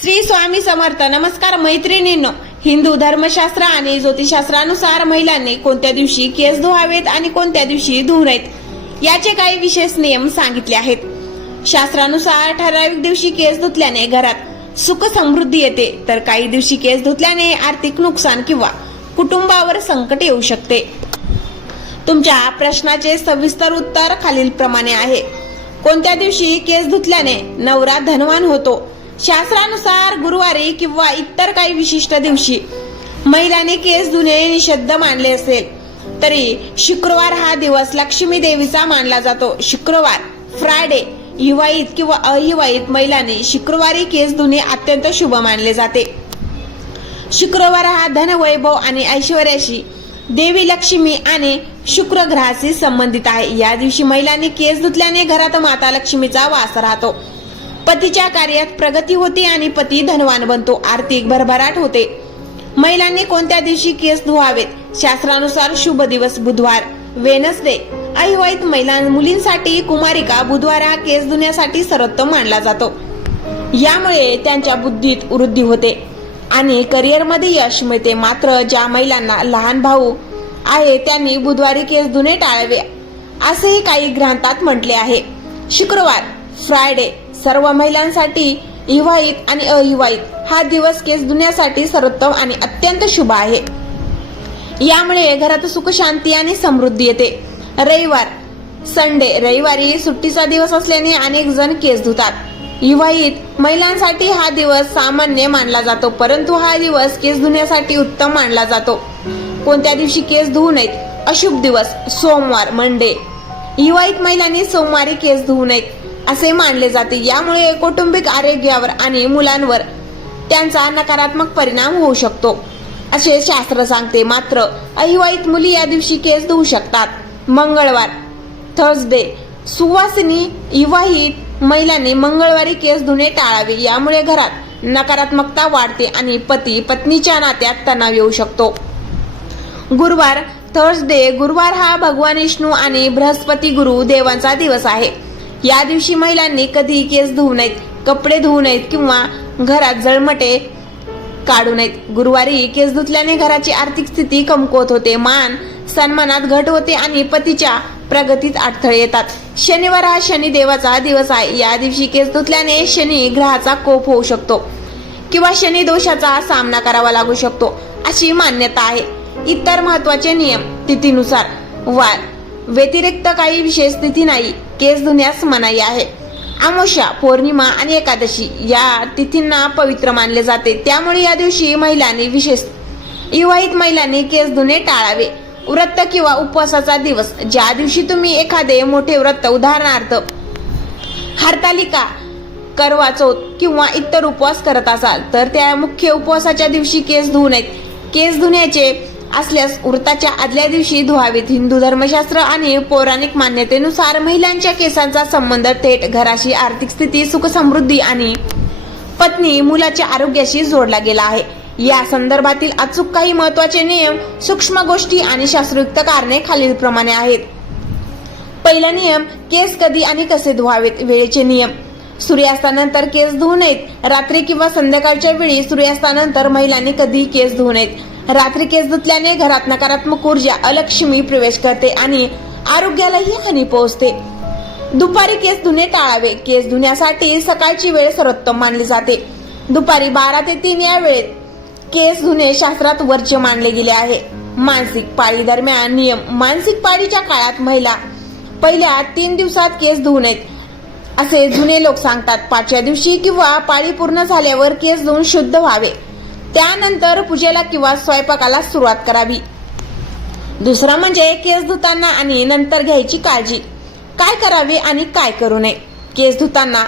श्री स्वामी समर्थ. नमस्कार मैत्रिणींनो, हिंदू धर्मशास्त्र आणि ज्योतिषशास्त्रानुसार महिलांनी कोणत्या दिवशी केस धुवावेत आणि कोणत्या दिवशी धुवू नयेत याचे काही विशेष नियम सांगितले आहेत. शास्त्रानुसार ठराविक दिवशी केस धुतल्याने घरात सुख समृद्धी येते, तर काही दिवशी केस धुतल्याने आर्थिक नुकसान किंवा कुटुंबावर संकट येऊ शकते. तुमच्या प्रश्नाचे सविस्तर उत्तर खालील प्रमाणे आहे. कोणत्या दिवशी केस धुतल्याने नवरा धनवान होतो? शास्त्रानुसार गुरुवारी किंवा इतर काही विशिष्ट दिवशी महिलांनी केस धुणे निषिद्ध मानले असेल तरी शुक्रवार हा दिवस लक्ष्मी देवीचा मानला जातो. शुक्रवार, फ्रायडे, विवाहित किंवा अविवाहित महिलांनी शुक्रवारी केस धुणे अत्यंत शुभ मानले जाते. शुक्रवार हा धन, वैभव आणि ऐश्वर्याशी, देवी लक्ष्मी आणि शुक्र ग्रहाशी संबंधित आहे. या दिवशी महिलांनी केस धुतल्याने घरात माता लक्ष्मीचा वास राहतो. पतीच्या कार्यात प्रगती होते आणि पती धनवान बनतो. आर्थिक भरभराट होते. महिलांनी कोणत्या दिवशी केस धुवावेत? शास्त्रानुसार शुभ दिवस बुधवार, वेनसडे. अविवाहित मुलींसाठी कुमारिका बुधवार हा केस धुण्यासाठी सर्वोत्तम मानला जातो. यामुळे त्यांच्या बुद्धीत वृद्धी होते आणि करिअरमध्ये यश मिळते. मात्र ज्या महिलांना लहान भाऊ आहे त्यांनी बुधवारी केस धुणे टाळावे असेही काही ग्रंथात म्हटले आहे. शुक्रवार, फ्रायडे सर्व महिलांसाठी, विवाहित आणि अविवाहित हा दिवस केस धुण्यासाठी सर्वोत्तम आणि अत्यंत शुभ आहे. यामुळे घरात सुख, शांती आणि समृद्धी येते. रविवार, संडे. रविवारी सुट्टीचा दिवस असल्याने अनेक जण केस धुतात. विवाहित महिलांसाठी हा दिवस सामान्य मानला जातो, परंतु हा दिवस केस धुण्यासाठी उत्तम मानला जातो. कोणत्या दिवशी केस धुवू नयेत? अशुभ दिवस सोमवार, मंडे. विवाहित महिलांनी सोमवारी केस धुवू नयेत असे मानले जाते. यामुळे कौटुंबिक आरोग्यावर आणि मुलांवर त्यांचा नकारात्मक परिणाम होऊ शकतो असे शास्त्र सांगते. मात्र अविवाहित मुली या दिवशी केस धुवू शकतात. मंगळवार, थर्सडे. सुवासिनी विवाहित महिलांनी मंगळवारी केस धुणे टाळावे. यामुळे घरात नकारात्मकता वाढते आणि पती पत्नीच्या नात्यात तणाव येऊ शकतो. गुरुवार, थर्सडे. गुरुवार हा भगवान विष्णू आणि बृहस्पती गुरु देवांचा दिवस आहे. या दिवशी महिलांनी कधी केस धुवू नयेत, कपडे धुवू नयेत किंवा घरात जळमटे काढू नयेत. गुरुवारी केस धुतल्याने घराची आर्थिक स्थिती कमकुवत होते, मान सन्मानात घट होते आणि पतीच्या प्रगतीत अडथळे येतात. शनिवार हा शनी देवाचा दिवस आहे. या दिवशी केस धुतल्याने शनी ग्रहाचा कोप होऊ शकतो किंवा शनी दोषाचा सामना करावा लागू शकतो अशी मान्यता आहे. इतर महत्वाचे नियम तिथीनुसार. वार व्यतिरिक्त काही विशेष तिथी नाही. केस धुण्यास मनाई आहे. अमावस्या, पौर्णिमा आणि एकादशी या तिथींना पवित्र मानले जाते. त्यामुळे या दिवशी महिलांनी, विशेष विवाहित महिलांनी केस धुणे टाळावे. व्रत किंवा उपवासाचा दिवस. ज्या दिवशी तुम्ही एखादे मोठे व्रत, उदाहरणार्थ हरतालिका, करवा चौथ किंवा इतर उपवास करत असाल तर त्या मुख्य उपवासाच्या दिवशी केस धुवू नयेत. केस धुण्याचे असल्यास व्रताच्या आदल्या दिवशी धुवावेत. हिंदू धर्मशास्त्र आणि पौराणिक मान्यतेनुसार महिलांच्या केसांचा संबंध थेट घराशी, आर्थिक स्थिती, सुख समृद्धी आणि पत्नी मुलाच्या आरोग्याशी जोडला गेला आहे. या संदर्भातील अचूक काही महत्वाचे नियम, सूक्ष्म गोष्टी आणि शास्त्रयुक्त कारणे खालील प्रमाणे आहेत. पहिला नियम, केस कधी आणि कसे धुवावेत. वेळेचे नियम. सूर्यास्तानंतर केस धुवू नयेत. रात्री किंवा संध्याकाळच्या वेळी सूर्यास्तानंतर महिलांनी कधी केस धुवू नयेत. रात्री केस धुतल्याने घरात नकारात्मक ऊर्जा, अलक्ष्मी प्रवेश करते आणि आरोग्यालाही हानी पोहोचते. दुपारी केस धुणे टाळावे. केस धुण्यासाठी सकाळची वेळ सर्वोत्तम मानली जाते. दुपारी 12 ते 3 या वेळेत केस धुणे शास्त्रात वर्ज्य मानले गेले आहे. मासिक पाळी दरम्यान नियम. मासिक पाळीच्या काळात महिला पहिल्या 3 दिवसात केस धुवू नयेत असे जुने लोक सांगतात. 5व्या दिवशी किंवा पाळी पूर्ण झाल्यावर केस धुवून शुद्ध व्हावे. त्यानंतर पूजेला किंवा स्वयंपाकाला सुरुवात करावी. दुसरा म्हणजे केस धुताना आणि नंतर घ्यायची काळजी. काय करावे आणि काय करू नये. केस धुताना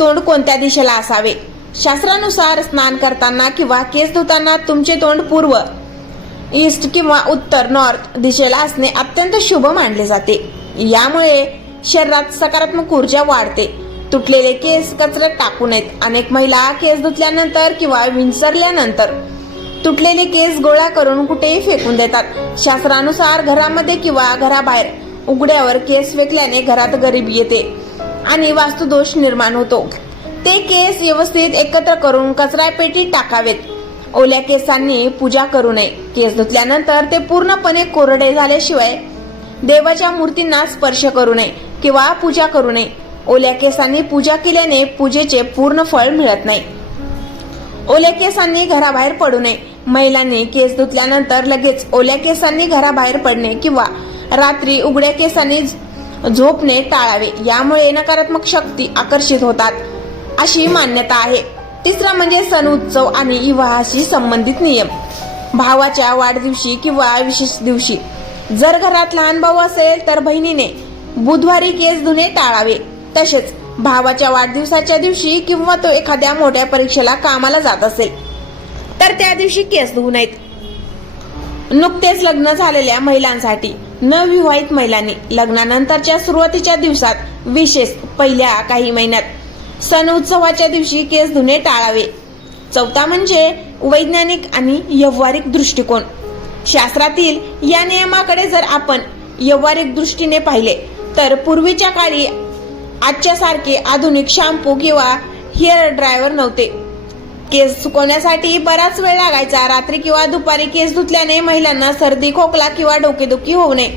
तोंड कोणत्या दिशेला असावे? शास्त्रानुसार स्नान करताना किंवा केस धुताना तुमचे तोंड पूर्व, ईस्ट किंवा उत्तर, नॉर्थ दिशेला असणे अत्यंत शुभ मानले जाते. यामुळे शरीरात सकारात्मक ऊर्जा वाढते. तुटलेले केस कचऱ्यात टाकू नयेत. अनेक महिला केस धुतल्यानंतर किंवा विंचरल्यानंतर तुटलेले केस गोळा करून कुठेही फेकून देतात. शास्त्रानुसार घरामध्ये किंवा घराबाहेर उघड्यावर केस फेकल्याने घरात गरिबी येते आणि वास्तुदोष निर्माण होतो. ते केस व्यवस्थित एकत्र करून कचरा पेटीत टाकावेत. ओल्या केसांनी पूजा करू नये. केस धुतल्यानंतर ते पूर्णपणे कोरडे झाल्याशिवाय देवाच्या मूर्तींना स्पर्श करू नये किंवा पूजा करू नये. ओल्या केसांनी पूजा केल्याने पूजेचे पूर्ण फळ मिळत नाही. ओल्या केसांनी घराबाहेर पडू नये. महिलांनी केस धुतल्यानंतर लगेच ओल्या केसांनी घराबाहेर पडणे किंवा रात्री उघड्या केसांनी झोपणे टाळावे. यामुळे नकारात्मक शक्ती आकर्षित होतात अशी मान्यता आहे. तिसरा म्हणजे सण उत्सव आणि विवाहाशी संबंधित नियम. भावाच्या वाढदिवशी किंवा विशेष दिवशी जर घरात लहान भाऊ असेल तर बहिणीने बुधवारी केस धुणे टाळावे. तसेच भावाच्या वाढदिवसाच्या दिवशी किंवा तो एखाद्या मोठ्या परीक्षेला कामाला जात असेल तर त्या दिवशी केस धुवू नयेत. नुकतेच लग्न झालेल्या महिलांसाठी, नवविवाहित महिलांनी लग्नानंतरच्या सुरुवातीच्या दिवसात, विशेष पहिल्या काही महिन्यात सण उत्सवाच्या दिवशी केस धुणे टाळावे. चौथा म्हणजे वैज्ञानिक आणि व्यावहारिक दृष्टिकोन. शास्त्रातील या नियमाकडे जर आपण व्यावहारिक दृष्टीने पाहिले तर पूर्वीच्या काळी आजच्या सारखे आधुनिक शॅम्पू किंवा हेअर ड्रायर नव्हते. केस सुकवण्यासाठी बराच वेळ लागायचा. रात्री किंवा दुपारी केस धुतल्याने महिलांना सर्दी, खोकला किंवा डोकेदुखी होऊ नये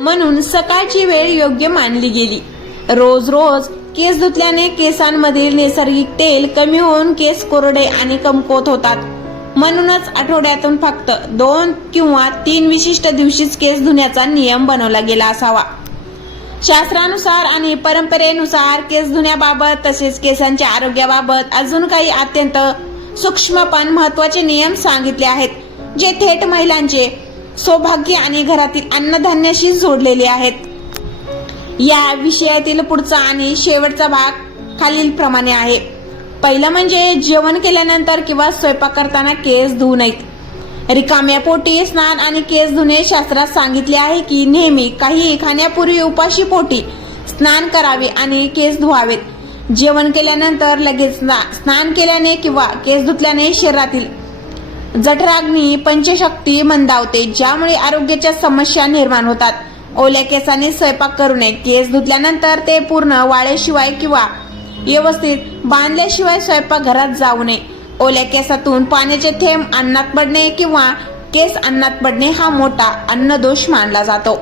म्हणून सकाळची वेळ योग्य मानली गेली. रोज रोज केस धुतल्याने केसांमधील नैसर्गिक तेल कमी होऊन केस कोरडे आणि कमकुवत होतात. म्हणूनच आठवड्यातून फक्त 2 किंवा 3 विशिष्ट दिवशीच केस धुण्याचा नियम बनवला गेला असावा. शास्त्रानुसार आणि परंपरेनुसार केस धुण्याबाबत तसेच केसांच्या आरोग्याबाबत अजून काही अत्यंत सूक्ष्म पण महत्त्वाचे नियम सांगितले आहेत, जे थेट महिलांचे सौभाग्य आणि घरातील अन्नधान्याशी जोडलेले आहेत. या विषयातील पुढचा आणि शेवटचा भाग खालील प्रमाणे आहे. पहिलं म्हणजे जेवण केल्यानंतर किंवा स्वयंपाक करताना केस धुवू नयेत. रिकाम्या पोटी स्नान आणि केस धुणे शास्त्रात सांगितले आहे की नेहमी काही खाण्यापूर्वी उपाशी पोटी स्नान करावे आणि केस धुवावेत. जेवण केल्यानंतर लगेच स्नान केल्याने किंवा केस धुतल्याने शरीरातील जठराग्नी पंचशक्ती मंदावते, ज्यामुळे आरोग्याच्या समस्या निर्माण होतात. ओल्या केसांनी स्वयंपाक करू नये. केस धुतल्यानंतर ते पूर्ण वाळल्याशिवाय किंवा व्यवस्थित बांधल्याशिवाय स्वयंपाकघरात जाऊ नये. ओल्या केसातून पाण्याचे थेंब अन्नात पडणे किंवा केस अन्नात पडणे हा मोठा अन्नदोष मानला जातो,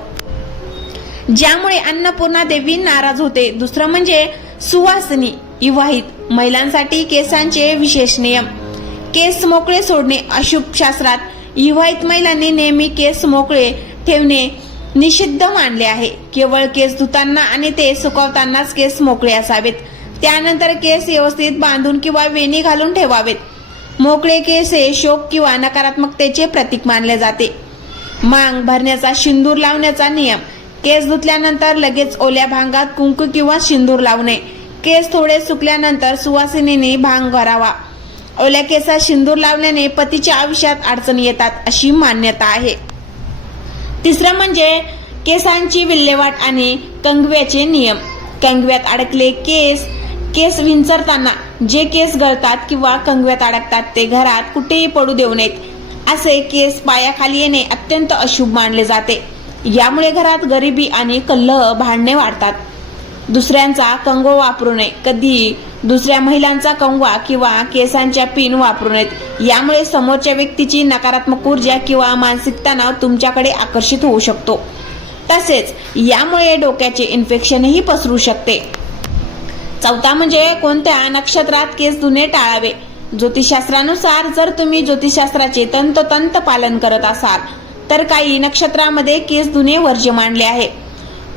ज्यामुळे अन्नपूर्णा देवी नाराज होते. दुसरं म्हणजे सुवासिनी विवाहित महिलांसाठी केसांचे विशेष नियम. केस मोकळे सोडणे अशुभ. शास्त्रात विवाहित महिलांनी नेहमी केस मोकळे ठेवणे निषिद्ध मानले आहे. केवळ केस धुताना आणि ते सुकवतानाच केस मोकळे असावेत. त्यानंतर केस व्यवस्थित बांधून किंवा वेणी घालून ठेवावेत. मोकळे केस हे शोक किंवा नकारात्मकतेचे प्रतीक मानले जाते. मांग भरण्याचा शिंदूर लावण्याचा नियम. केस धुतल्यानंतर लगेच ओल्या भांगात कुंकू किंवा शिंदूर लावू नये. केस थोडे सुकल्यानंतर सुवासिनीने भांग भरावा. ओल्या केसात शिंदूर लावल्याने पतीच्या आयुष्यात अडचणी येतात अशी मान्यता आहे. तिसरं म्हणजे केसांची विल्हेवाट आणि कंगव्याचे नियम. कंगव्यात अडकले केस विंचरताना जे केस गळतात किंवा कंगव्यात अडकतात ते घरात कुठेही पडू देऊ नयेत. असे केस पायाखाली येणे अत्यंत अशुभ मानले जाते. यामुळे घरात गरिबी आणि कलह, भांडणे वाढतात. दुसऱ्यांचा कंगवा वापरू नये. कधी दुसऱ्या महिलांचा कंगवा किंवा केसांच्या पिन वापरू नयेत. यामुळे समोरच्या व्यक्तीची नकारात्मक ऊर्जा किंवा मानसिक तणाव तुमच्याकडे आकर्षित होऊ शकतो. तसेच यामुळे डोक्याचे इन्फेक्शनही पसरू शकते. चौथा म्हणजे कोणत्या नक्षत्रात केस धुणे टाळावे. ज्योतिषशास्त्रानुसार जर तुम्ही ज्योतिषशास्त्राचे तंतोतंत पालन करत असाल तर काही नक्षत्रामध्ये केस धुणे वर्ज्य मानले आहे.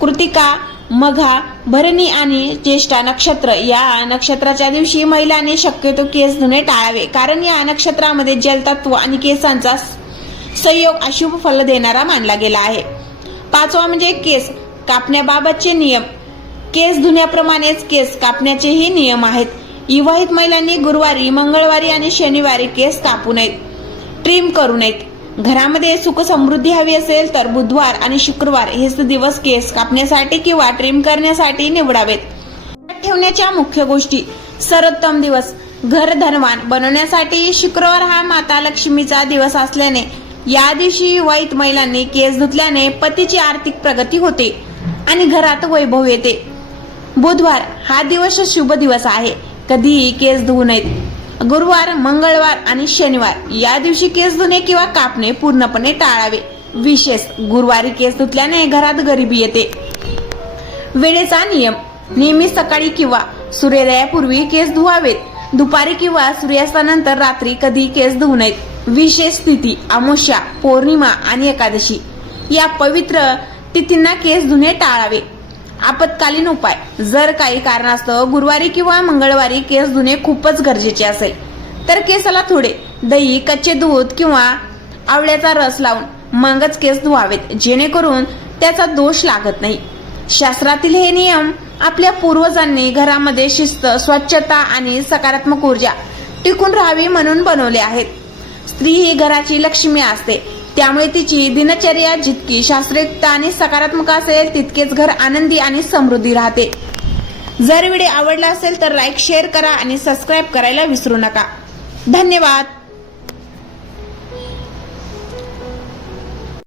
कृतिका, मघा, भरणी आणि ज्येष्ठा नक्षत्र या नक्षत्राच्या दिवशी महिलांनी शक्यतो केस धुणे टाळावे, कारण या नक्षत्रामध्ये जलतत्व आणि केसांचा संयोग अशुभ फल देणारा मानला गेला आहे. पाचवा म्हणजे केस कापण्याबाबतचे नियम. केस धुण्याप्रमाणेच केस कापण्याचेही नियम आहेत. विवाहित महिलांनी गुरुवारी, मंगळवारी आणि शनिवारी केस कापू नयेत, ट्रिम करू नयेत. घरामध्ये सुख समृद्धी हवी असेल तर बुधवार आणि शुक्रवार हेच दिवस केस कापण्यासाठी किंवा ट्रिम करण्यासाठी निवडावेत. ठेवण्याच्या मुख्य गोष्टी. सर्वोत्तम दिवस. घर धनवान बनवण्यासाठी शुक्रवार हा माता लक्ष्मीचा दिवस असल्याने या दिवशी विवाहित महिलांनी केस धुतल्याने पतीची आर्थिक प्रगती होते आणि घरात वैभव येते. बुधवार हा दिवस शुभ दिवस आहे. कधीही केस धुवू नयेत. गुरुवार, मंगळवार आणि शनिवार या दिवशी केस धुणे किंवा कापणे पूर्णपणे टाळावे. विशेष गुरुवारी केस धुतल्याने घरात गरिबी येते. वेळेचा नियम: नेहमी सकाळी किंवा सूर्योदयापूर्वी केस धुवावेत. दुपारी किंवा सूर्यास्तानंतर रात्री कधी केस धुवू नयेत. विशेष तिथी: अमावस्या, पौर्णिमा आणि एकादशी या पवित्र तिथींना केस धुणे टाळावे. आपत्कालीन उपाय: जर काही कारणास्तव गुरुवारी किंवा मंगळवारी केस धुणे खूपच गरजेचे असेल तर केसाला थोडे दही, कच्चे दूध किंवा आवळ्याचा रस लावून मगच केस धुवावेत, जेणेकरून त्याचा दोष लागत नाही. शास्त्रातील हे नियम आपल्या पूर्वजांनी घरामध्ये शिस्त, स्वच्छता आणि सकारात्मक ऊर्जा टिकून राहावी म्हणून बनवले आहेत. स्त्री ही घराची लक्ष्मी असते, त्यामुळे तिची दिनचर्या जितकी शास्त्रयुक्त आणि सकारात्मक असेल तितकेच घर आनंदी आणि समृद्धी राहते. जर व्हिडिओ आवडला असेल तर लाईक, शेअर करा आणि सबस्क्राईब करायला विसरू नका. धन्यवाद.